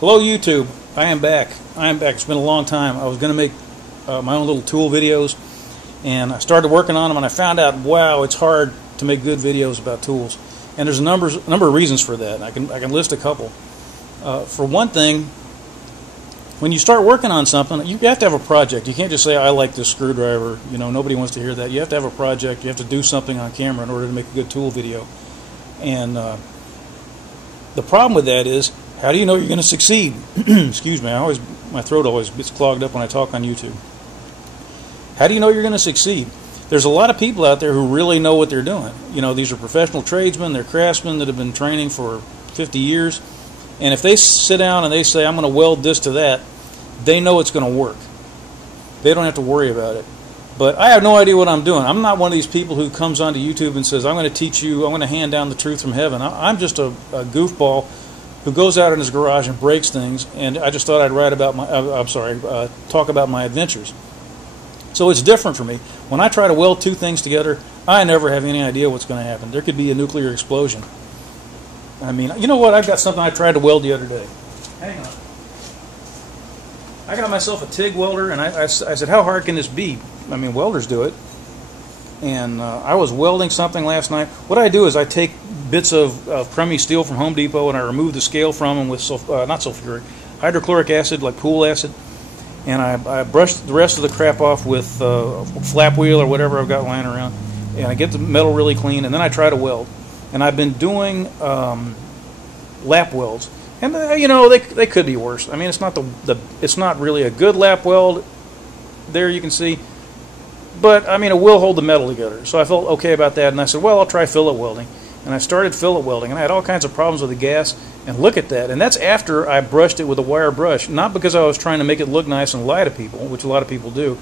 Hello YouTube, I am back. It's been a long time. I was going to make my own little tool videos, and I started working on them, and I found out, wow, it's hard to make good videos about tools. And there's a number of reasons for that. I can list a couple. For one thing, when you start working on something, you have to have a project. You can't just say, I like this screwdriver. You know, nobody wants to hear that. You have to have a project. You have to do something on camera in order to make a good tool video. And the problem with that is, how do you know you're going to succeed? Excuse me, my throat always gets clogged up when I talk on YouTube. How do you know you're going to succeed? There's a lot of people out there who really know what they're doing. You know, these are professional tradesmen, they're craftsmen that have been training for 50 years. And if they sit down and they say, I'm going to weld this to that, they know it's going to work. They don't have to worry about it. But I have no idea what I'm doing. I'm not one of these people who comes onto YouTube and says, I'm going to teach you, I'm going to hand down the truth from heaven. I'm just a goofball who goes out in his garage and breaks things, and I just thought I'd write about my, talk about my adventures. So it's different for me. When I try to weld two things together, I never have any idea what's going to happen. There could be a nuclear explosion. I mean, you know what? I've got something I tried to weld the other day. Hang on. I got myself a TIG welder, and I said, how hard can this be? I mean, welders do it. And I was welding something last night. What I do is I take bits of crummy steel from Home Depot and I remove the scale from them with not sulfuric, hydrochloric acid, like pool acid, and I brush the rest of the crap off with flap wheel or whatever I've got lying around, and I get the metal really clean, and then I try to weld. And I've been doing lap welds, and you know, they could be worse. I mean, it's not really a good lap weld. There you can see. But, I mean, it will hold the metal together. So I felt okay about that, and I said, well, I'll try fillet welding. And I started fillet welding, and I had all kinds of problems with the gas. And look at that. And that's after I brushed it with a wire brush. Not because I was trying to make it look nice and lie to people, which a lot of people do,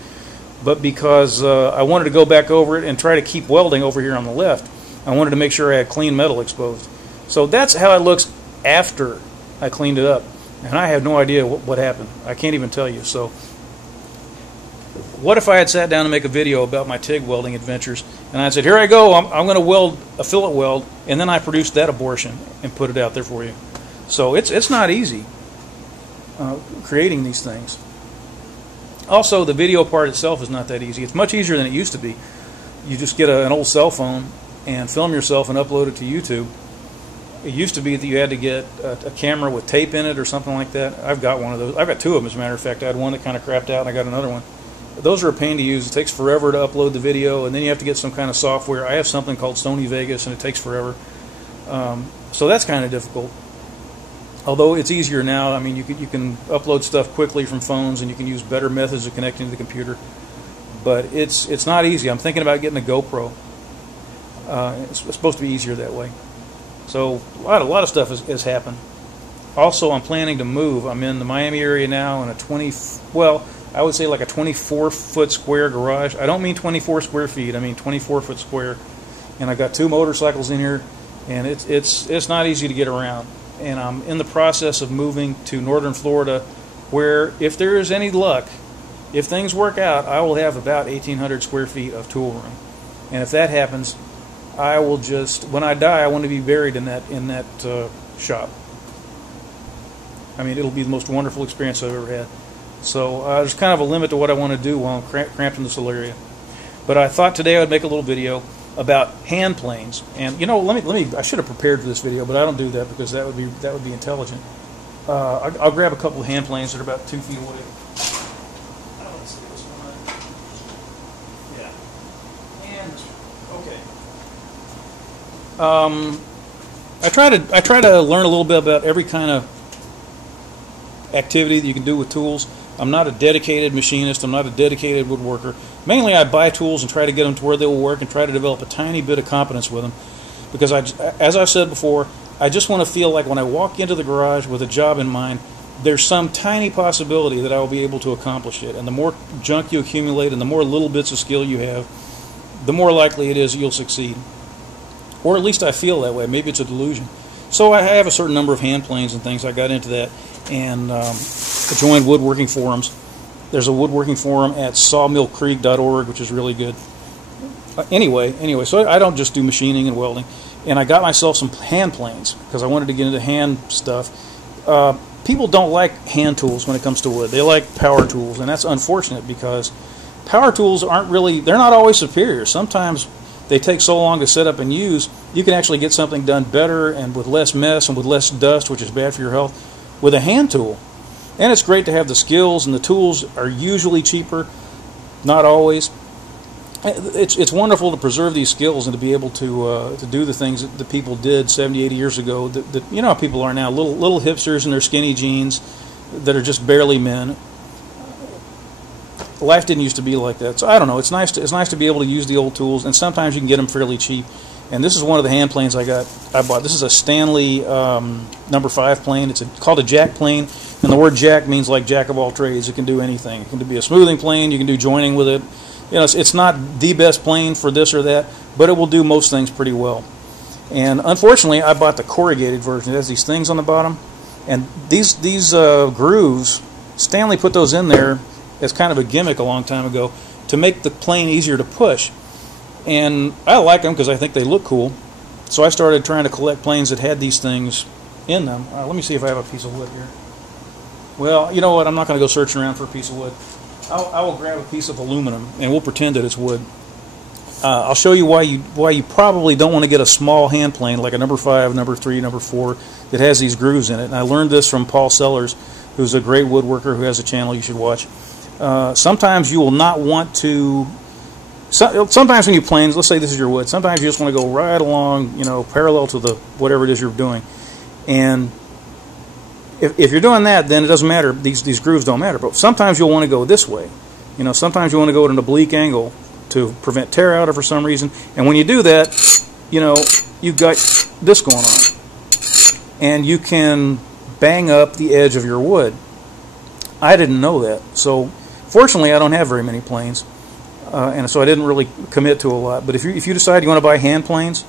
but because I wanted to go back over it and try to keep welding over here on the left. I wanted to make sure I had clean metal exposed. So that's how it looks after I cleaned it up. And I have no idea what happened. I can't even tell you. So what if I had sat down to make a video about my TIG welding adventures, and I said, here I go, I'm going to weld a fillet weld, and then I produced that abortion and put it out there for you. So it's not easy creating these things. Also, the video part itself is not that easy. It's much easier than it used to be. You just get an old cell phone and film yourself and upload it to YouTube. It used to be that you had to get a camera with tape in it or something like that. I've got one of those. I've got two of them, as a matter of fact. I had one that kind of crapped out, and I got another one. Those are a pain to use. It takes forever to upload the video, and then you have to get some kind of software. I have something called Sony Vegas, and it takes forever. So that's kind of difficult. Although it's easier now. I mean, you can upload stuff quickly from phones, and you can use better methods of connecting to the computer. But it's not easy. I'm thinking about getting a GoPro. It's supposed to be easier that way. So a lot of stuff has happened. Also, I'm planning to move. I'm in the Miami area now in I would say like a 24-foot square garage. I don't mean 24 square feet. I mean 24-foot square. And I've got two motorcycles in here, and it's not easy to get around. And I'm in the process of moving to northern Florida, where if there is any luck, if things work out, I will have about 1,800 square feet of tool room. And if that happens, I will just, when I die, I want to be buried in that shop. I mean, it'll be the most wonderful experience I've ever had. So there's kind of a limit to what I want to do while I'm cramped in this little area. But I thought today I would make a little video about hand planes. And you know, let me. I should have prepared for this video, but I don't do that because that would be intelligent. I'll grab a couple of hand planes that are about 2 feet away. I don't want to see what's going on. Yeah. And okay. I try to learn a little bit about every kind of activity that you can do with tools. I'm not a dedicated machinist. I'm not a dedicated woodworker. Mainly I buy tools and try to get them to where they will work and try to develop a tiny bit of competence with them. Because, as I've said before, I just want to feel like when I walk into the garage with a job in mind, there's some tiny possibility that I will be able to accomplish it. And the more junk you accumulate and the more little bits of skill you have, the more likely it is you'll succeed. Or at least I feel that way. Maybe it's a delusion. So I have a certain number of hand planes and things. I got into that and joined woodworking forums. There's a woodworking forum at sawmillcreek.org, which is really good. Anyway, so I don't just do machining and welding. And I got myself some hand planes because I wanted to get into hand stuff. people don't like hand tools when it comes to wood. They like power tools, and that's unfortunate because power tools they're not always superior. Sometimes they take so long to set up and use, you can actually get something done better and with less mess and with less dust, which is bad for your health, with a hand tool. And it's great to have the skills, and the tools are usually cheaper, not always. It's wonderful to preserve these skills and to be able to do the things that the people did 70, 80 years ago. That you know how people are now, little hipsters in their skinny jeans that are just barely men. Life didn't used to be like that. So I don't know. It's nice to be able to use the old tools, and sometimes you can get them fairly cheap. And this is one of the hand planes I bought. This is a Stanley number 5 plane. It's called a jack plane, and the word jack means like jack of all trades. It can do anything. It can be a smoothing plane. You can do joining with it. You know, it's not the best plane for this or that, but it will do most things pretty well. And unfortunately, I bought the corrugated version. It has these things on the bottom, and these grooves, Stanley put those in there as kind of a gimmick a long time ago to make the plane easier to push. And I like them because I think they look cool. So I started trying to collect planes that had these things in them. Let me see if I have a piece of wood here. Well, you know what? I'm not going to go searching around for a piece of wood. I will grab a piece of aluminum, and we'll pretend that it's wood. I'll show you why you probably don't want to get a small hand plane like a number 5, number 3, number 4 that has these grooves in it. And I learned this from Paul Sellers, who's a great woodworker who has a channel you should watch. Sometimes you will not want to. Sometimes when you planes, let's say this is your wood, sometimes you just want to go right along, you know, parallel to the whatever it is you're doing. And if you're doing that, then it doesn't matter. These grooves don't matter. But sometimes you'll want to go this way. You know, sometimes you want to go at an oblique angle to prevent tear out or for some reason. And when you do that, you know, you've got this going on. And you can bang up the edge of your wood. I didn't know that. So fortunately, I don't have very many planes. And so I didn't really commit to a lot. But if you decide you want to buy hand planes,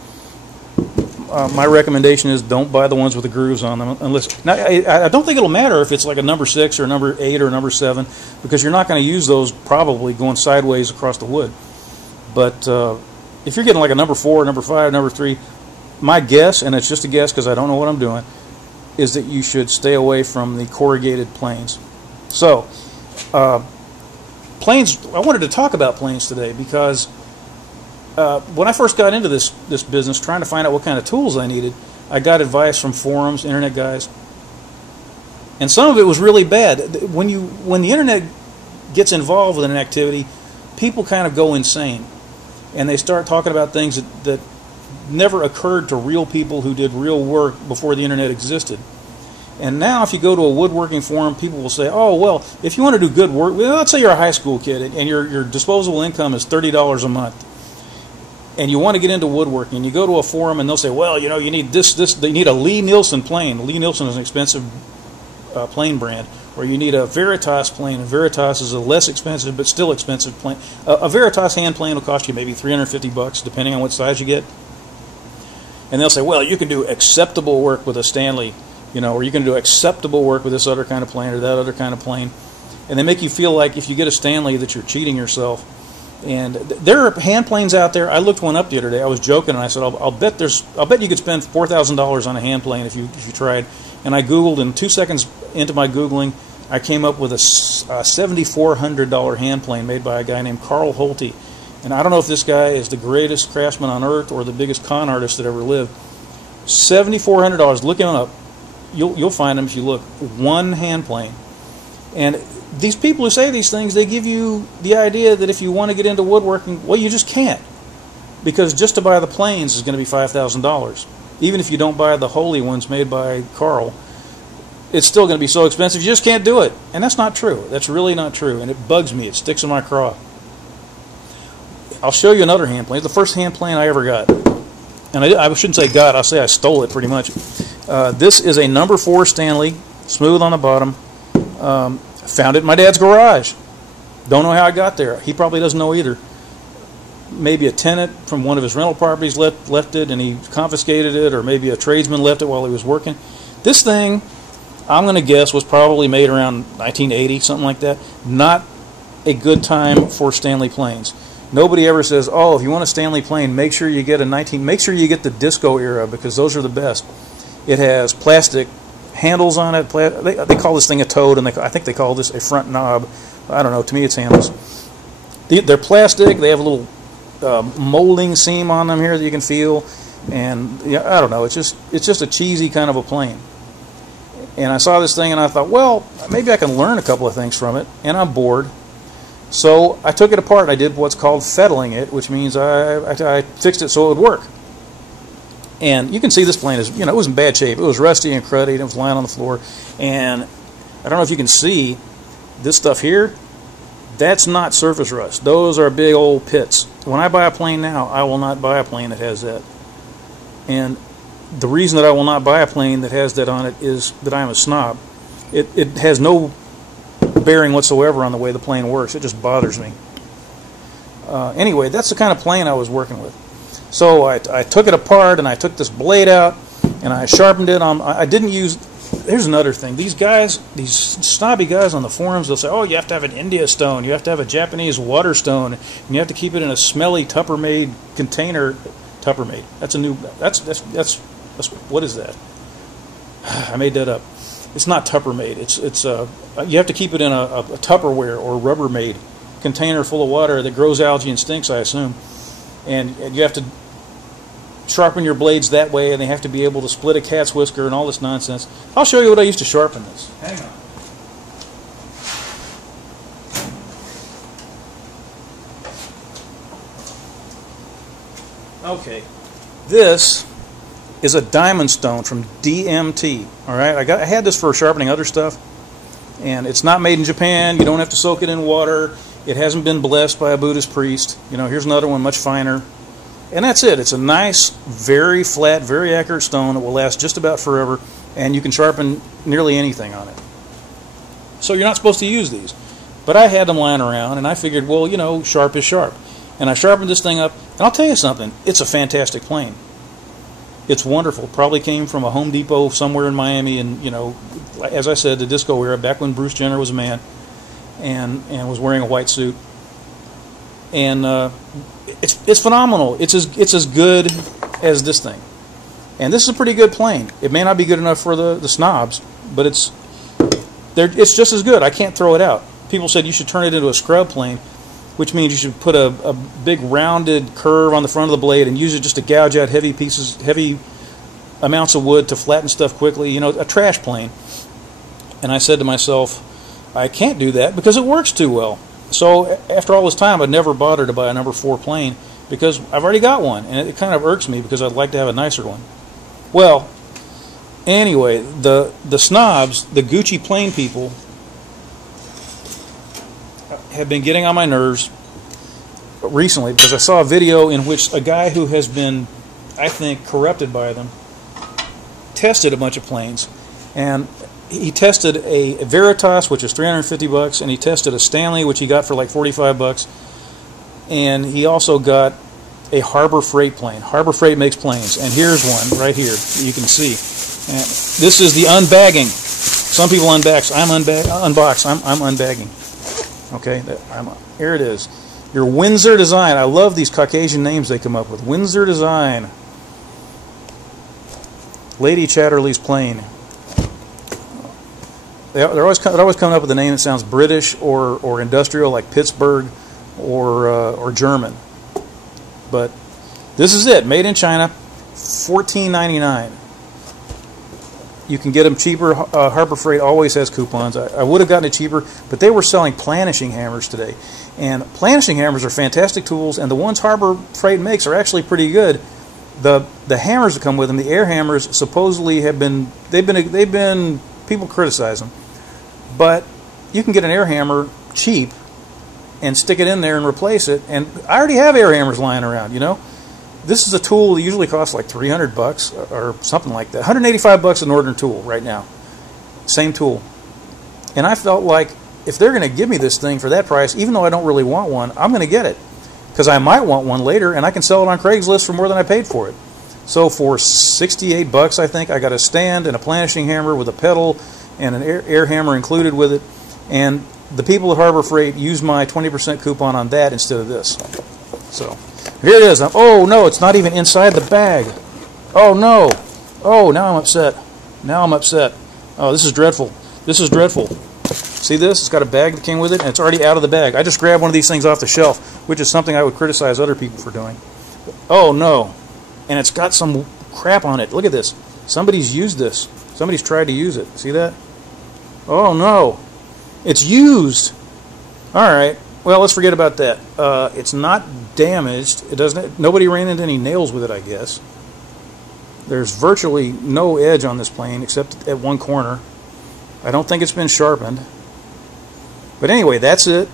my recommendation is don't buy the ones with the grooves on them. Now, I don't think it'll matter if it's like a number 6 or a number 8 or a number 7, because you're not going to use those probably going sideways across the wood. But if you're getting like a number 4, number 5, number 3, my guess, and it's just a guess because I don't know what I'm doing, is that you should stay away from the corrugated planes. So, planes. I wanted to talk about planes today because when I first got into this business, trying to find out what kind of tools I needed, I got advice from forums, internet guys, and some of it was really bad. When the internet gets involved with an activity, people kind of go insane, and they start talking about things that never occurred to real people who did real work before the internet existed. And now if you go to a woodworking forum, people will say, oh, well, if you want to do good work, well, let's say you're a high school kid and your disposable income is $30 a month, and you want to get into woodworking, you go to a forum and they'll say, well, you know, you need this, they need a Lie-Nielsen plane. Lie-Nielsen is an expensive plane brand. Or you need a Veritas plane, and Veritas is a less expensive but still expensive plane. A Veritas hand plane will cost you maybe $350 depending on what size you get. And they'll say, well, you can do acceptable work with a Stanley, you know, or you can do acceptable work with this other kind of plane or that other kind of plane. And they make you feel like if you get a Stanley that you're cheating yourself. And there are hand planes out there. I looked one up the other day. I was joking and I said, I'll bet you could spend $4,000 on a hand plane if you tried. And I Googled, and 2 seconds into my Googling, I came up with a $7,400 hand plane made by a guy named Carl Holte. And I don't know if this guy is the greatest craftsman on earth or the biggest con artist that ever lived. $7,400. Look him up. You'll find him if you look. One hand plane. And these people who say these things, they give you the idea that if you want to get into woodworking, well, you just can't. Because just to buy the planes is going to be $5,000. Even if you don't buy the holy ones made by Carl, it's still going to be so expensive you just can't do it. And that's not true. That's really not true. And it bugs me. It sticks in my craw. I'll show you another hand plane. It's the first hand plane I ever got. And I shouldn't say got. I'll say I stole it pretty much. This is a number 4 Stanley, smooth on the bottom. Found it in my dad's garage. Don't know how I got there. He probably doesn't know either. Maybe a tenant from one of his rental properties left it and he confiscated it, or maybe a tradesman left it while he was working. This thing, I'm going to guess, was probably made around 1980, something like that. Not a good time for Stanley planes. Nobody ever says, "Oh, if you want a Stanley plane, make sure you get the disco era because those are the best." It has plastic handles on it. They call this thing a toad, and I think they call this a front knob. I don't know. To me, it's handles. They're plastic. They have a little molding seam on them here that you can feel, and yeah, I don't know. It's just a cheesy kind of a plane. And I saw this thing, and I thought, well, maybe I can learn a couple of things from it, and I'm bored. So I took it apart, and I did what's called fettling it, which means I fixed it so it would work. And you can see this plane is, it was in bad shape. It was rusty and cruddy, and it was lying on the floor. And I don't know if you can see this stuff here. That's not surface rust. Those are big old pits. When I buy a plane now, I will not buy a plane that has that. And the reason that I will not buy a plane that has that on it is that I'm a snob. It has no bearing whatsoever on the way the plane works. It just bothers me. Anyway, that's the kind of plane I was working with. So I took it apart, and I took this blade out, and I sharpened it on. I didn't use. Here's another thing. These guys, these snobby guys on the forums, they'll say, "Oh, you have to have an India stone. You have to have a Japanese water stone, and you have to keep it in a smelly Tuppermade container." Tuppermade. That's a new. That's what is that? I made that up. It's not Tuppermade. It's you have to keep it in a Tupperware or Rubbermaid container full of water that grows algae and stinks, I assume. And you have to sharpen your blades that way, and they have to be able to split a cat's whisker and all this nonsense. I'll show you what I used to sharpen this. Hang on. Okay, this is a diamond stone from DMT. All right, I had this for sharpening other stuff, and it's not made in Japan. You don't have to soak it in water. It hasn't been blessed by a Buddhist priest. Here's another one, much finer. And that's it. It's a nice, very flat, very accurate stone that will last just about forever, and you can sharpen nearly anything on it. So you're not supposed to use these. But I had them lying around, and I figured, well, sharp is sharp. And I sharpened this thing up, and I'll tell you something. It's a fantastic plane. It's wonderful. Probably came from a Home Depot somewhere in Miami, and, as I said, the disco era, back when Bruce Jenner was a man and was wearing a white suit. And it's phenomenal. It's as good as this thing. And this is a pretty good plane. It may not be good enough for the snobs, but it's just as good. I can't throw it out. People said you should turn it into a scrub plane, which means you should put a big rounded curve on the front of the blade and use it just to gouge out heavy amounts of wood to flatten stuff quickly. A trash plane. And I said to myself, I can't do that because it works too well. So after all this time, I'd never bothered to buy a number 4 plane because I've already got one, and it kind of irks me because I'd like to have a nicer one. Well, anyway, the snobs, the Gucci plane people, have been getting on my nerves recently because I saw a video in which a guy who has been, I think, corrupted by them tested a bunch of planes, and he tested a Veritas, which is $350, and he tested a Stanley, which he got for like $45, and he also got a Harbor Freight plane. Harbor Freight makes planes, and here's one right here you can see. And this is the unbagging. Some people unbox. I'm unbagging. Okay, here it is. Your Windsor Design. I love these Caucasian names they come up with. Windsor Design. Lady Chatterley's plane. They're always coming up with a name that sounds British or industrial, like Pittsburgh or German. But this is it, made in China, $14.99. You can get them cheaper. Harbor Freight always has coupons. I would have gotten it cheaper, but they were selling planishing hammers today. And planishing hammers are fantastic tools, and the ones Harbor Freight makes are actually pretty good. The hammers that come with them, the air hammers, supposedly have been people criticize them, but you can get an air hammer cheap and stick it in there and replace it. And I already have air hammers lying around. This is a tool that usually costs like $300 or something like that. $185 an ordinary tool right now. Same tool. And I felt like if they're going to give me this thing for that price, even though I don't really want one, I'm going to get it. Because I might want one later, and I can sell it on Craigslist for more than I paid for it. So for $68, I think, I got a stand and a planishing hammer with a pedal and an air hammer included with it. And the people at Harbor Freight used my 20% coupon on that instead of this. So here it is. Oh, no, it's not even inside the bag. Oh, no. Oh, now I'm upset. Now I'm upset. Oh, this is dreadful. This is dreadful. See this? It's got a bag that came with it, and it's already out of the bag. I just grabbed one of these things off the shelf, which is something I would criticize other people for doing. Oh, no. And it's got some crap on it. Look at this. Somebody's used this. Somebody's tried to use it. See that? Oh, no. It's used. All right. Well, let's forget about that. It's not damaged. It doesn't. Nobody ran into any nails with it, I guess. There's virtually no edge on this plane except at one corner. I don't think it's been sharpened. But anyway, that's it.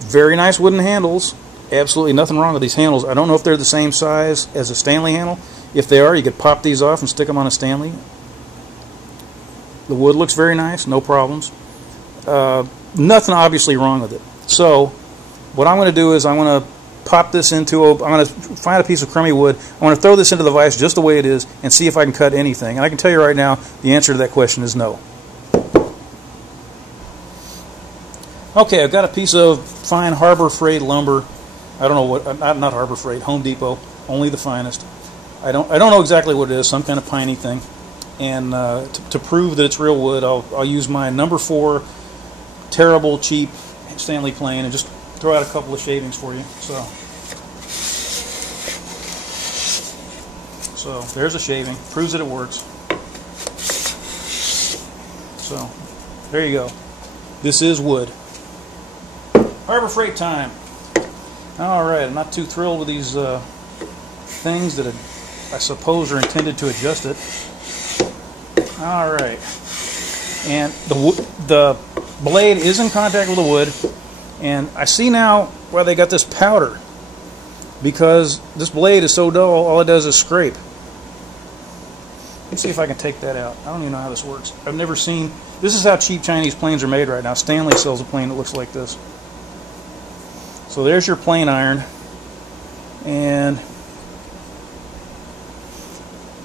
Very nice wooden handles. Absolutely nothing wrong with these handles. I don't know if they're the same size as a Stanley handle. If they are, you could pop these off and stick them on a Stanley. The wood looks very nice. No problems. Nothing obviously wrong with it. So what I'm going to do is I'm going to pop this into I'm going to find a piece of crummy wood. I want to throw this into the vise just the way it is and see if I can cut anything. And I can tell you right now, the answer to that question is no. Okay, I've got a piece of fine Harbor Freight lumber. I don't know what, not Harbor Freight, Home Depot, only the finest. I don't know exactly what it is, some kind of piney thing. And to prove that it's real wood, I'll use my number 4 terrible, cheap Stanley plane and just throw out a couple of shavings for you. So there's a shaving, proves that it works. So there you go. This is wood. Harbor Freight time. Alright, I'm not too thrilled with these things that I suppose are intended to adjust it. Alright. And the blade is in contact with the wood. And I see now why they got this powder. Because this blade is so dull, all it does is scrape. Let's see if I can take that out. I don't even know how this works. I've never seen... This is how cheap Chinese planes are made right now. Stanley sells a plane that looks like this. So there's your plane iron. And...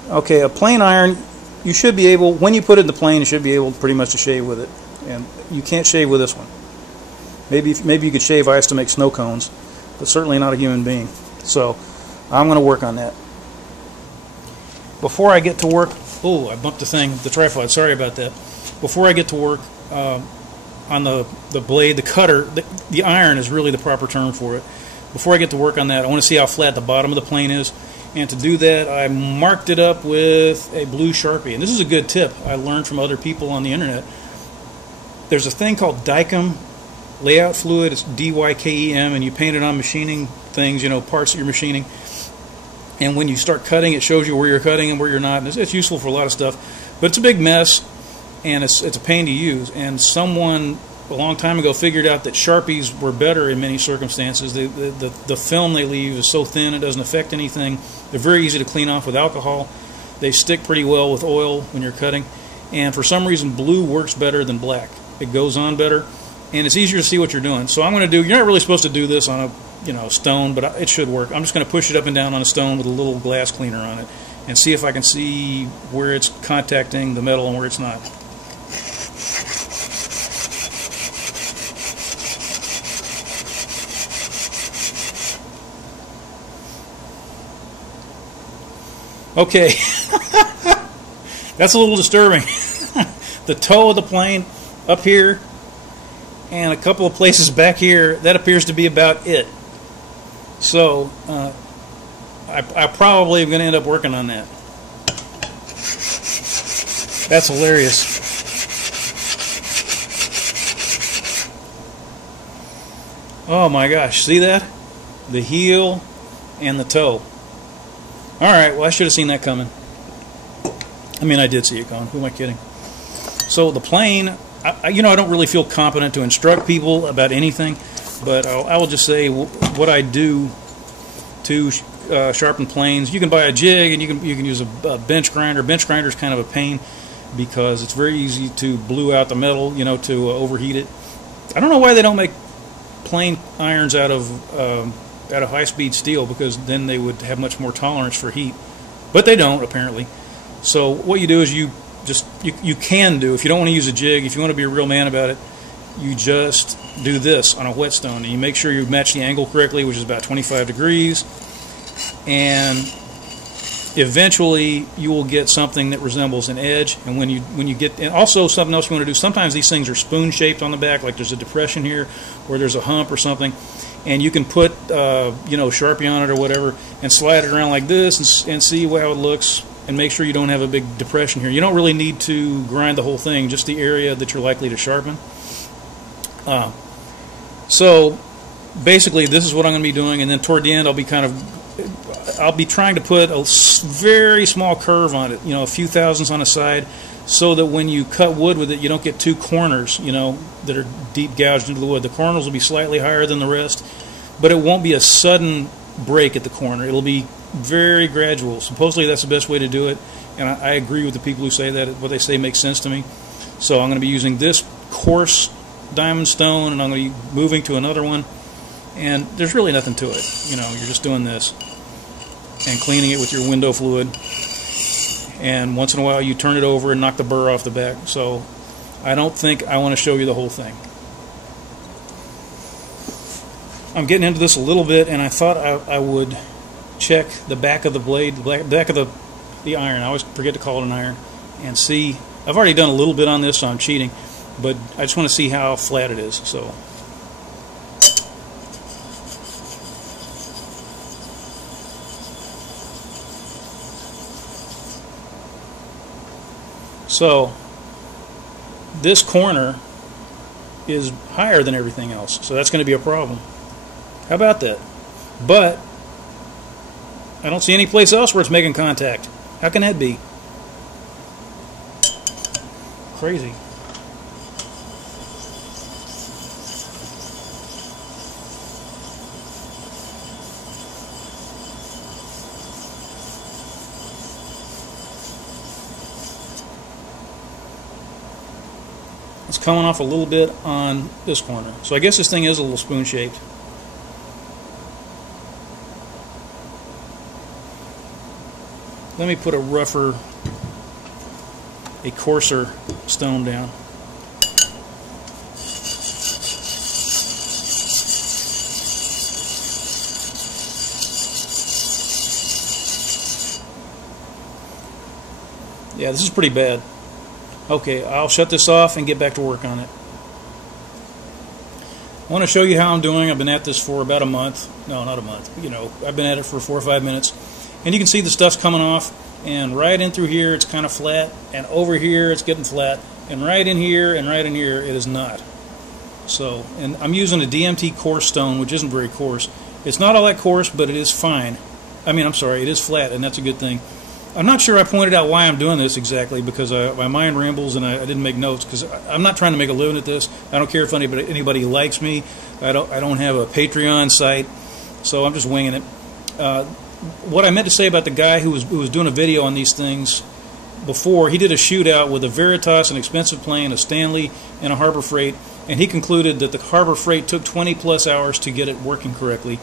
Okay, a plane iron, you should be able... When you put it in the plane, you should be able pretty much to shave with it. And you can't shave with this one. Maybe you could shave ice to make snow cones, but certainly not a human being. So I'm going to work on that. Before I get to work, oh, I bumped the tripod. Sorry about that. Before I get to work on the blade, the cutter, the iron is really the proper term for it. Before I get to work on that, I want to see how flat the bottom of the plane is. And to do that, I marked it up with a blue Sharpie. And this is a good tip I learned from other people on the internet. There's a thing called Dicom layout fluid. It's D-Y-K-E-M, and you paint it on machining things, parts that you're machining. And when you start cutting, it shows you where you're cutting and where you're not. And it's useful for a lot of stuff. But it's a big mess, and it's a pain to use. And someone a long time ago figured out that Sharpies were better in many circumstances. The film they leave is so thin it doesn't affect anything. They're very easy to clean off with alcohol. They stick pretty well with oil when you're cutting. And for some reason, blue works better than black. It goes on better, and it's easier to see what you're doing. So I'm going to do, you're not really supposed to do this on a stone, but it should work. I'm just going to push it up and down on a stone with a little glass cleaner on it and see if I can see where it's contacting the metal and where it's not. Okay, that's a little disturbing. The toe of the plane up here and a couple of places back here, that appears to be about it. So I probably am going to end up working on that. That's hilarious. Oh my gosh, see that? The heel and the toe. Alright, well I should have seen that coming. I mean, I did see it coming. Who am I kidding? So the plane, I don't really feel competent to instruct people about anything, but I will just say what I do to sharpen planes. You can buy a jig, and you can use a bench grinder. Bench grinder is kind of a pain because it's very easy to blue out the metal, to overheat it. I don't know why they don't make plane irons out of high-speed steel, because then they would have much more tolerance for heat, but they don't apparently. So what you do is you can do, if you don't want to use a jig, if you want to be a real man about it, you just do this on a whetstone, and you make sure you match the angle correctly, which is about 25 degrees, and eventually you will get something that resembles an edge. And when you get, and also something else you want to do, sometimes these things are spoon shaped on the back, like there's a depression here or there's a hump or something, and you can put Sharpie on it or whatever and slide it around like this and see how it looks, and make sure you don't have a big depression here. You don't really need to grind the whole thing, just the area that you're likely to sharpen. So basically this is what I'm going to be doing, and then toward the end I'll be trying to put a very small curve on it, a few thousandths on a side, so that when you cut wood with it, you don't get two corners, that are deep gouged into the wood. The corners will be slightly higher than the rest, but it won't be a sudden break at the corner. It'll be very gradual. Supposedly that's the best way to do it, and I agree with the people who say that. What they say makes sense to me. So I'm going to be using this coarse diamond stone, and I'm going to be moving to another one, and there's really nothing to it. You're just doing this and cleaning it with your window fluid, and once in a while you turn it over and knock the burr off the back. So I don't think I want to show you the whole thing. I'm getting into this a little bit, and I thought I would check the back of the blade, the back of the iron. I always forget to call it an iron, and see. I've already done a little bit on this, so I'm cheating, but I just want to see how flat it is. So this corner is higher than everything else, so that's going to be a problem. How about that? But I don't see any place else where it's making contact. How can that be? Crazy. It's coming off a little bit on this corner. So I guess this thing is a little spoon shaped. Let me put a coarser stone down. Yeah, this is pretty bad. Okay, I'll shut this off and get back to work on it. I want to show you how I'm doing. I've been at this for about a month. No, not a month. I've been at it for 4 or 5 minutes. And you can see the stuff's coming off, and right in through here it's kind of flat, and over here it's getting flat, and right in here and right in here it is not. So, and I'm using a DMT coarse stone, which isn't very coarse. It's not all that coarse, but it is fine. It is flat, and that's a good thing. I'm not sure I pointed out why I'm doing this exactly, because my mind rambles and I didn't make notes, because I'm not trying to make a living at this. I don't care if anybody likes me. I don't have a Patreon site, so I'm just winging it. What I meant to say about the guy who was doing a video on these things before, he did a shootout with a Veritas, an expensive plane, a Stanley, and a Harbor Freight, and he concluded that the Harbor Freight took 20+ hours to get it working correctly,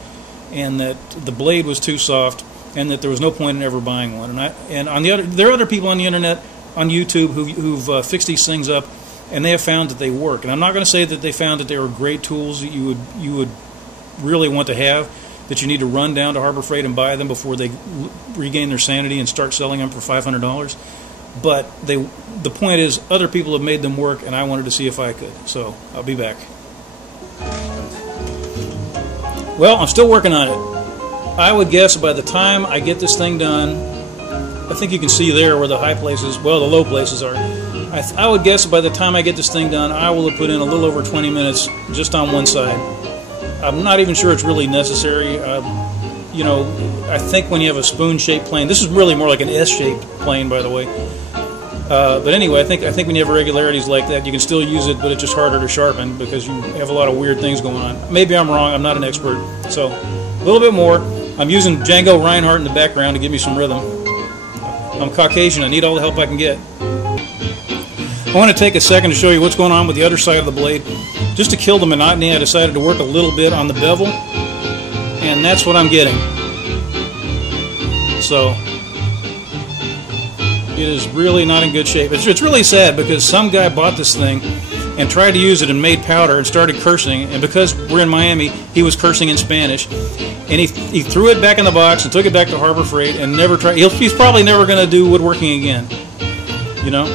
and that the blade was too soft, and that there was no point in ever buying one. There are other people on the internet, on YouTube, who've fixed these things up, and they have found that they work. And I'm not going to say that they found that they were great tools that you would really want to have, that you need to run down to Harbor Freight and buy them before they regain their sanity and start selling them for $500. But the point is, other people have made them work, and I wanted to see if I could. So I'll be back. Well, I'm still working on it. I would guess by the time I get this thing done, I think you can see there where the high places, well, the low places are. I would guess by the time I get this thing done, I will have put in a little over 20 minutes just on one side. I'm not even sure it's really necessary. I think when you have a spoon-shaped plane, this is really more like an S-shaped plane, by the way. But anyway, I think when you have irregularities like that, you can still use it, but it's just harder to sharpen because you have a lot of weird things going on. Maybe I'm wrong. I'm not an expert. So a little bit more. I'm using Django Reinhardt in the background to give me some rhythm. I'm Caucasian. I need all the help I can get. I want to take a second to show you what's going on with the other side of the blade. Just to kill the monotony, I decided to work a little bit on the bevel, and that's what I'm getting. So it is really not in good shape. It's really sad because some guy bought this thing and tried to use it and made powder and started cursing. And because we're in Miami, he was cursing in Spanish. And he threw it back in the box and took it back to Harbor Freight and never tried. He's probably never going to do woodworking again. You know,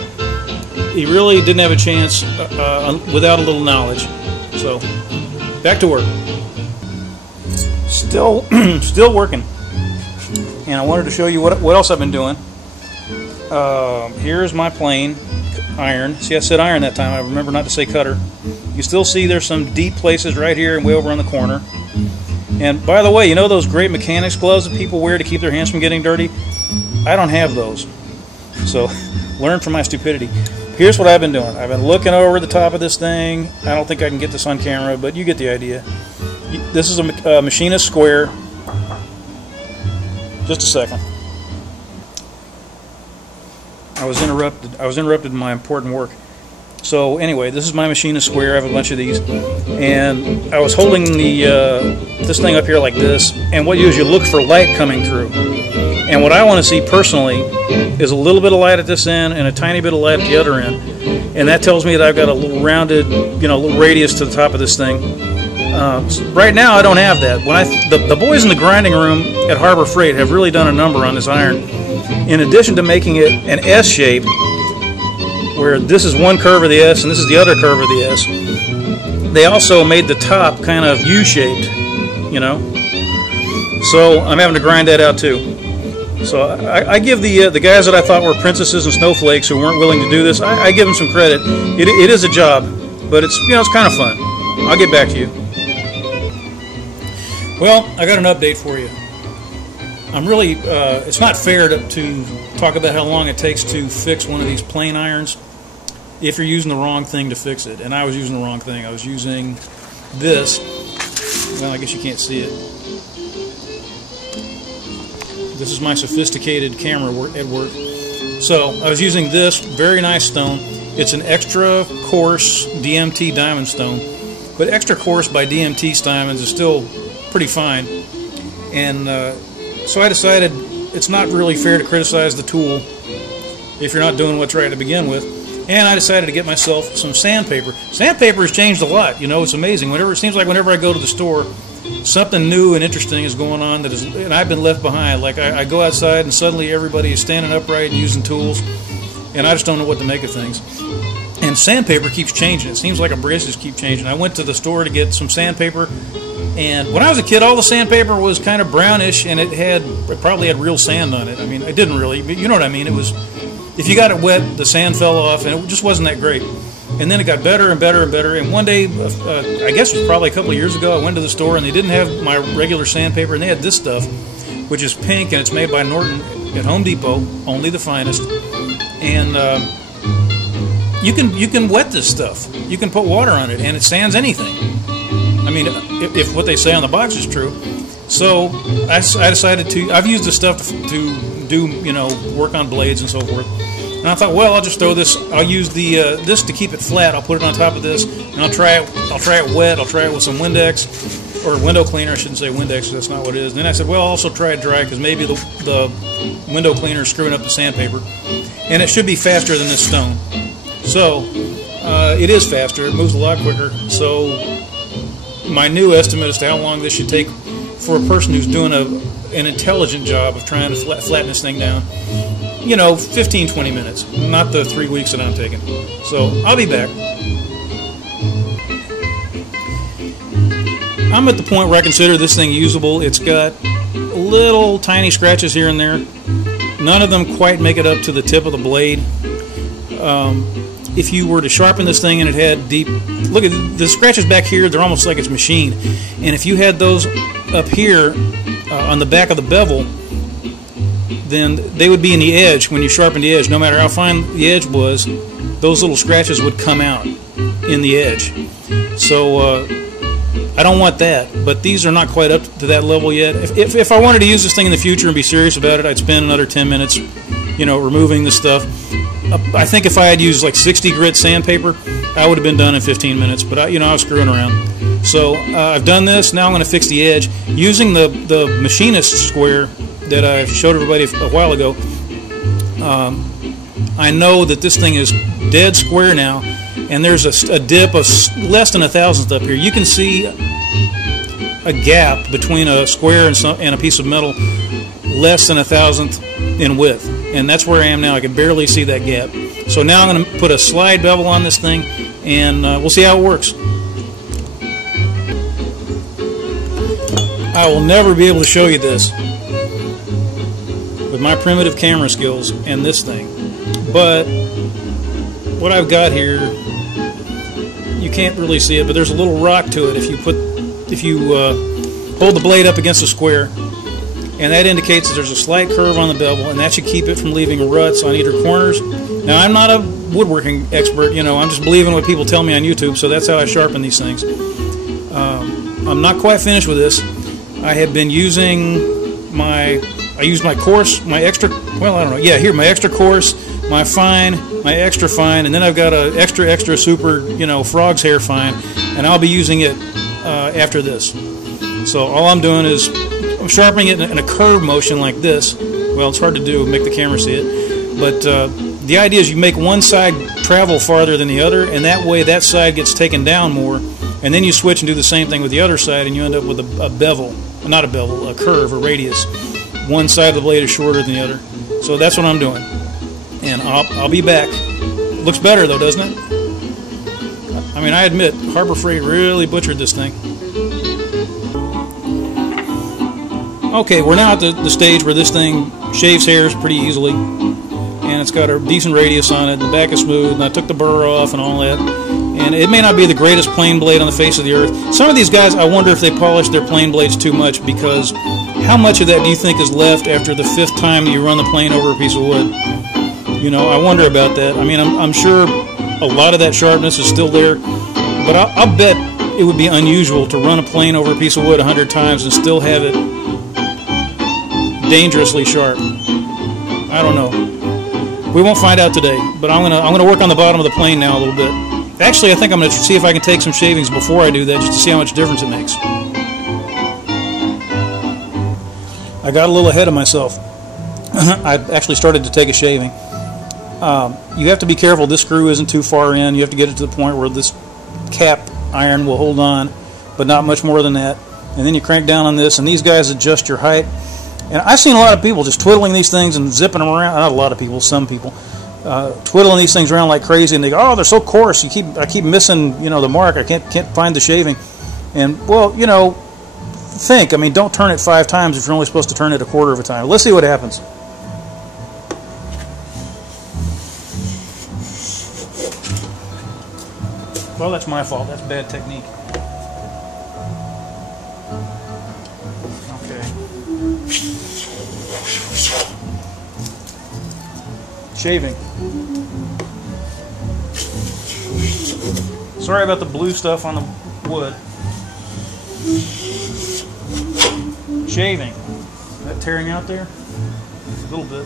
he really didn't have a chance without a little knowledge. So, back to work. Still working. And I wanted to show you what else I've been doing. Here's my plane iron. See, I said iron that time. I remember not to say cutter. You still see there's some deep places right here and way over on the corner. And by the way, you know those great mechanics gloves that people wear to keep their hands from getting dirty? I don't have those. So, learn from my stupidity. Here's what I've been doing. I've been looking over the top of this thing. I don't think I can get this on camera, but you get the idea. This is a machinist square. Just a second. I was interrupted in my important work. So anyway, this is my machinist square. I have a bunch of these, and I was holding this thing up here like this. And what you do is you look for light coming through. And what I want to see personally is a little bit of light at this end and a tiny bit of light at the other end. And that tells me that I've got a little rounded, little radius to the top of this thing. Right now, I don't have that. The boys in the grinding room at Harbor Freight have really done a number on this iron. In addition to making it an S shape, where this is one curve of the S and this is the other curve of the S, they also made the top kind of U-shaped, So I'm having to grind that out too. So I give the guys that I thought were princesses and snowflakes who weren't willing to do this, I give them some credit. It is a job, but it's kind of fun. I'll get back to you. Well, I got an update for you. I'm really, it's not fair to talk about how long it takes to fix one of these plane irons if you're using the wrong thing to fix it. And I was using the wrong thing. I was using this. Well, I guess you can't see it. This is my sophisticated camera at work. So I was using this very nice stone. It's an extra coarse DMT diamond stone, but extra coarse by DMT diamonds is still pretty fine. And so I decided it's not really fair to criticize the tool if you're not doing what's right to begin with. And I decided to get myself some sandpaper. Sandpaper has changed a lot. It's amazing. It seems like whenever I go to the store, something new and interesting is going on and I've been left behind. Like I go outside and suddenly everybody is standing upright and using tools, and I just don't know what to make of things. And sandpaper keeps changing. It seems like abrasives keep changing. I went to the store to get some sandpaper, and when I was a kid, all the sandpaper was kind of brownish, and it probably had real sand on it. I mean, it didn't really, but you know what I mean. It was, if you got it wet, the sand fell off, and it just wasn't that great. And then it got better and better and better. And one day, I guess it was probably a couple of years ago, I went to the store and they didn't have my regular sandpaper, and they had this stuff, which is pink, and it's made by Norton at Home Depot, only the finest. And you can wet this stuff. You can put water on it, and it sands anything. I mean, if what they say on the box is true. So I decided I've used this stuff to do work on blades and so forth. And I thought, well, I'll just throw this. I'll use this to keep it flat. I'll put it on top of this, and I'll try it wet. I'll try it with some Windex or window cleaner. I shouldn't say Windex. That's not what it is. And then I said, well, I'll also try it dry because maybe the window cleaner is screwing up the sandpaper, and it should be faster than this stone. So it is faster. It moves a lot quicker. So my new estimate as to how long this should take for a person who's doing an intelligent job of trying to flatten this thing down. 15-20 minutes, not the 3 weeks that I'm taking. So I'll be back. I'm at the point where I consider this thing usable. It's got little tiny scratches here and there. None of them quite make it up to the tip of the blade. If you were to sharpen this thing and it had deep, look at the scratches back here, they're almost like it's machined. And if you had those up here on the back of the bevel, then they would be in the edge when you sharpened the edge. No matter how fine the edge was, those little scratches would come out in the edge. So I don't want that, but these are not quite up to that level yet. If I wanted to use this thing in the future and be serious about it, I'd spend another 10 minutes, removing the stuff. I think if I had used like 60 grit sandpaper, I would have been done in 15 minutes, but I was screwing around. So I've done this. Now I'm going to fix the edge using the machinist square that I showed everybody a while ago. I know that this thing is dead square now, and there's a dip of less than 1,000th up here. You can see a gap between a square and a piece of metal less than 1,000th in width, and that's where I am now. I can barely see that gap. So now I'm going to put a slide bevel on this thing, and we'll see how it works. I will never be able to show you this with my primitive camera skills and this thing, but what I've got here, you can't really see it, but there's a little rock to it. If you hold the blade up against a square, and that indicates that there's a slight curve on the bevel, and that should keep it from leaving ruts on either corners. Now, I'm not a woodworking expert, you know, I'm just believing what people tell me on YouTube, so that's how I sharpen these things. I'm not quite finished with this. I have been using my coarse, my extra, well, I don't know, yeah, here, my extra coarse, my fine, my extra fine, and then I've got a extra super, you know, frog's hair fine, and I'll be using it after this. So all I'm doing is I'm sharpening it in a curve motion like this. Well, it's hard to do, make the camera see it, but the idea is you make one side travel farther than the other, and that way that side gets taken down more, and then you switch and do the same thing with the other side, and you end up with a bevel, not a bevel, a curve, a radius. One side of the blade is shorter than the other. So that's what I'm doing, and I'll be back. Looks better though, doesn't it? I mean, I admit, Harbor Freight really butchered this thing. Okay, we're now at the stage where this thing shaves hairs pretty easily, and it's got a decent radius on it. The back is smooth, and I took the burr off and all that. And it may not be the greatest plane blade on the face of the earth. Some of these guys, I wonder if they polish their plane blades too much, because how much of that do you think is left after the 5th time that you run the plane over a piece of wood? You know, I wonder about that. I mean, I'm sure a lot of that sharpness is still there, but I'll bet it would be unusual to run a plane over a piece of wood 100 times and still have it dangerously sharp. I don't know. We won't find out today, but I'm gonna work on the bottom of the plane now a little bit. Actually, I think I'm going to see if I can take some shavings before I do that, just to see how much difference it makes. I got a little ahead of myself. I actually started to take a shaving. You have to be careful this screw isn't too far in. You have to get it to the point where this cap iron will hold on, but not much more than that. And then you crank down on this, and these guys adjust your height. And I've seen a lot of people just twiddling these things and zipping them around. Not a lot of people, some people. Twiddling these things around like crazy, and they go, "Oh, they're so coarse. I keep missing, you know, the mark. I can't find the shaving." And well, you know, think. I mean, don't turn it 5 times if you're only supposed to turn it a quarter of a time. Let's see what happens. Well, that's my fault. That's bad technique. Okay. Shaving. Sorry about the blue stuff on the wood. Shaving. Is that tearing out there? A little bit.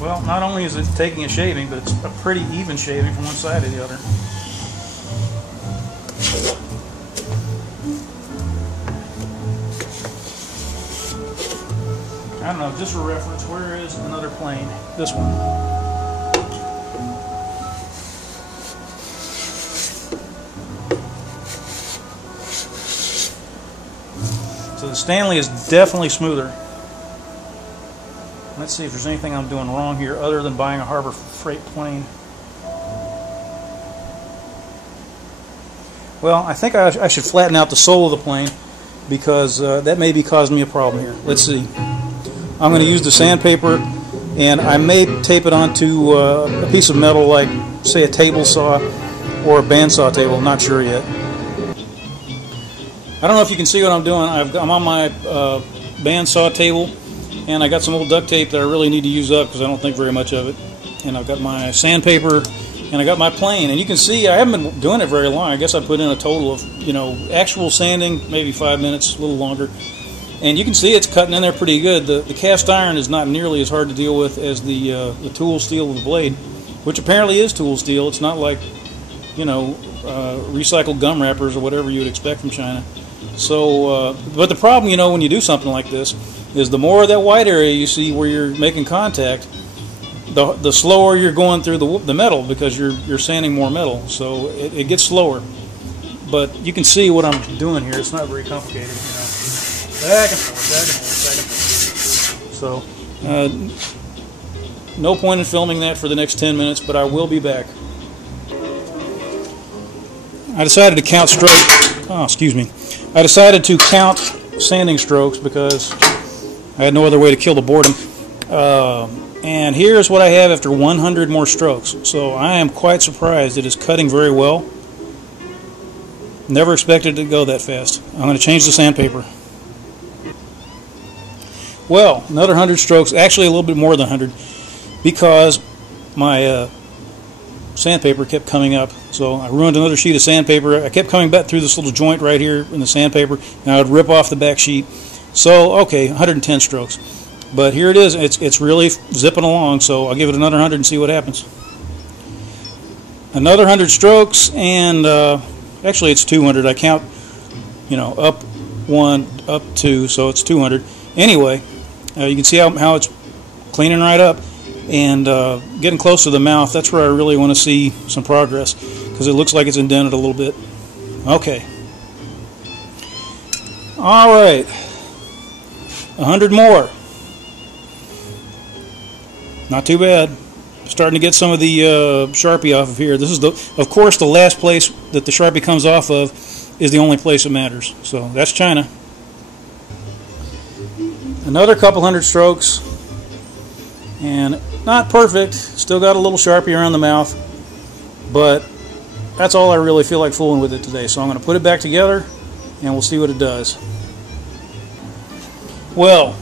Well, not only is it taking a shaving, but it's a pretty even shaving from one side to the other. I don't know, just for reference, where is another plane? This one. So the Stanley is definitely smoother. Let's see if there's anything I'm doing wrong here other than buying a Harbor Freight plane. Well, I think I should flatten out the sole of the plane, because that may be causing me a problem here. Let's see. I'm going to use the sandpaper, and I may tape it onto a piece of metal like, say, a table saw or a bandsaw table. I'm not sure yet. I don't know if you can see what I'm doing. I'm on my bandsaw table, and I got some old duct tape that I really need to use up because I don't think very much of it. And I've got my sandpaper, and I got my plane. And you can see I haven't been doing it very long. I guess I put in a total of, you know, actual sanding, maybe 5 minutes, a little longer. And you can see it's cutting in there pretty good. The cast iron is not nearly as hard to deal with as the tool steel of the blade, which apparently is tool steel. It's not like, you know, recycled gum wrappers or whatever you would expect from China. So, but the problem, you know, when you do something like this, is the more of that white area you see where you're making contact, the slower you're going through the metal, because you're sanding more metal, so it gets slower. But you can see what I'm doing here. It's not very complicated, you know. Back and forth, back and forth, back and forth. So, no point in filming that for the next 10 minutes, but I will be back. I decided to count strokes. Oh, excuse me. I decided to count sanding strokes because I had no other way to kill the boredom. And here's what I have after 100 more strokes. So I am quite surprised. It is cutting very well. Never expected it to go that fast. I'm going to change the sandpaper. Well, another 100 strokes, actually a little bit more than 100, because my sandpaper kept coming up. So I ruined another sheet of sandpaper. I kept coming back through this little joint right here in the sandpaper, and I would rip off the back sheet. So, okay, 110 strokes. But here it is. It's really zipping along, so I'll give it another 100 and see what happens. Another 100 strokes, and actually it's 200. I count, you know, up 1, up 2, so it's 200. Anyway, you can see how it's cleaning right up and getting close to the mouth. That's where I really want to see some progress, because it looks like it's indented a little bit. Okay. All right. 100 more. Not too bad. Starting to get some of the Sharpie off of here. This is, of course, the last place that the Sharpie comes off of is the only place that matters. So that's China. Another couple 100 strokes. And not perfect. Still got a little Sharpie around the mouth. But that's all I really feel like fooling with it today. So I'm going to put it back together and we'll see what it does. Well,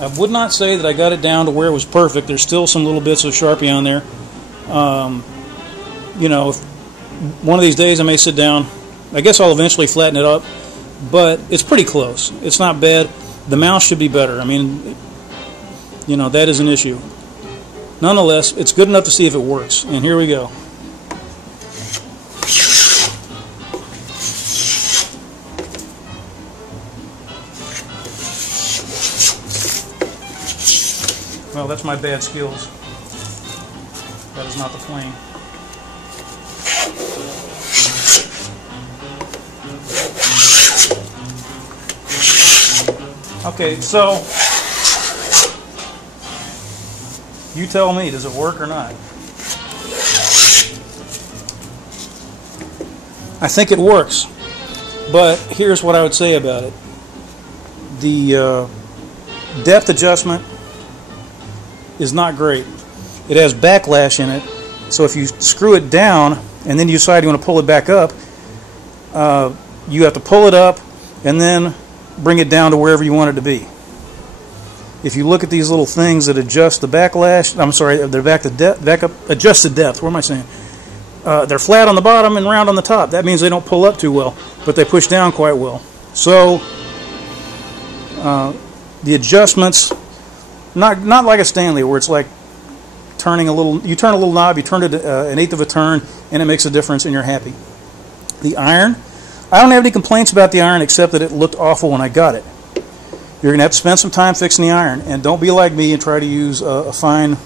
I would not say that I got it down to where it was perfect. There's still some little bits of Sharpie on there. You know, one of these days I may sit down. I guess I'll eventually flatten it up, but it's pretty close. It's not bad. The mouth should be better. I mean, you know, that is an issue. Nonetheless, it's good enough to see if it works. And here we go. Well, that's my bad skills. That is not the plane. Okay, so you tell me, does it work or not? I think it works, but here's what I would say about it. The depth adjustment is not great. It has backlash in it, so if you screw it down and then you decide you want to pull it back up, you have to pull it up and then bring it down to wherever you want it to be. If you look at these little things that adjust the backlash, I'm sorry, they're adjust the depth. What am I saying? They're flat on the bottom and round on the top. That means they don't pull up too well, but they push down quite well. So the adjustments, not like a Stanley where it's like turning a little. You turn a little knob, you turn it an eighth of a turn, and it makes a difference, and you're happy. The iron, I don't have any complaints about the iron except that it looked awful when I got it. You're going to have to spend some time fixing the iron, and don't be like me and try to use a fine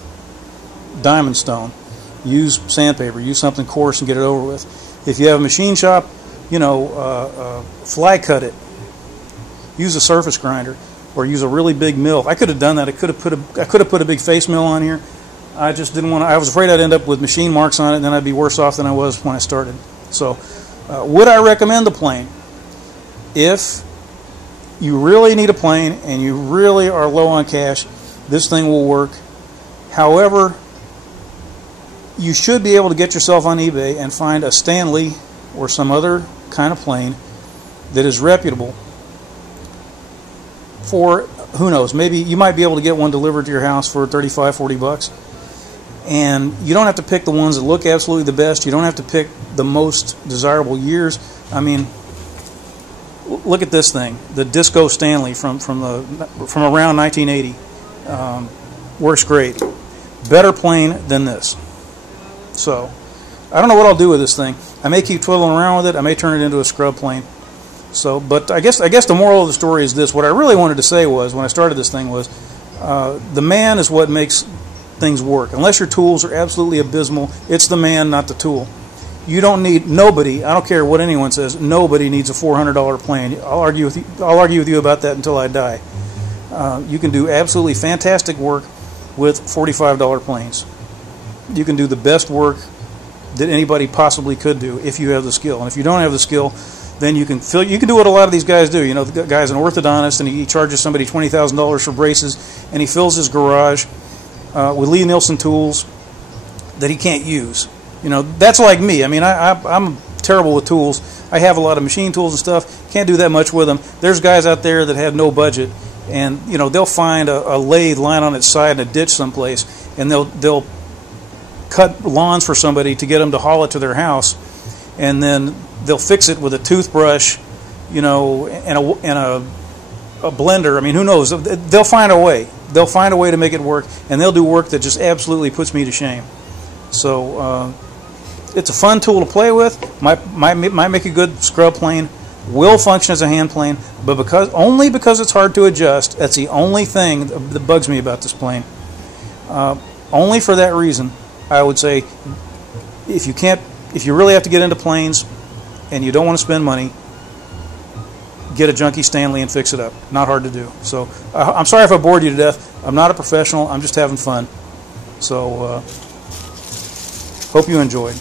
diamond stone. Use sandpaper, use something coarse and get it over with. If you have a machine shop, you know, fly cut it. Use a surface grinder or use a really big mill. I could have done that. I could have put a big face mill on here. I just didn't want to. I was afraid I'd end up with machine marks on it, and then I'd be worse off than I was when I started. So, would I recommend the plane? If you really need a plane and you really are low on cash, this thing will work. However, you should be able to get yourself on eBay and find a Stanley or some other kind of plane that is reputable for, who knows, maybe you might be able to get one delivered to your house for $35-40. And you don't have to pick the ones that look absolutely the best. You don't have to pick the most desirable years. I mean, look at this thing, the Disco Stanley from around 1980. Works great. Better plane than this. So, I don't know what I'll do with this thing. I may keep twiddling around with it. I may turn it into a scrub plane. So, but I guess the moral of the story is this. What I really wanted to say was, when I started this thing, was the man is what makes things work. Unless your tools are absolutely abysmal, it's the man, not the tool. You don't need, nobody, I don't care what anyone says, nobody needs a $400 plane. I'll argue with you about that until I die. You can do absolutely fantastic work with $45 planes. You can do the best work that anybody possibly could do if you have the skill. And if you don't have the skill, then you can do what a lot of these guys do. You know, the guy's an orthodontist and he charges somebody $20,000 for braces, and he fills his garage with Lie-Nielsen tools that he can't use. You know, that's like me. I mean, I'm terrible with tools. I have a lot of machine tools and stuff. Can't do that much with them. There's guys out there that have no budget, and you know, they'll find a lathe lying on its side in a ditch someplace, and they'll cut lawns for somebody to get them to haul it to their house, and then they'll fix it with a toothbrush, you know, and a blender. I mean, who knows? They'll find a way. They'll find a way to make it work, and they'll do work that just absolutely puts me to shame. So it's a fun tool to play with. Might make a good scrub plane. Will function as a hand plane, but only because it's hard to adjust. That's the only thing that bugs me about this plane. Only for that reason, I would say, if you really have to get into planes and you don't want to spend money, get a junky Stanley and fix it up. Not hard to do. So I'm sorry if I bored you to death. I'm not a professional. I'm just having fun. So hope you enjoyed.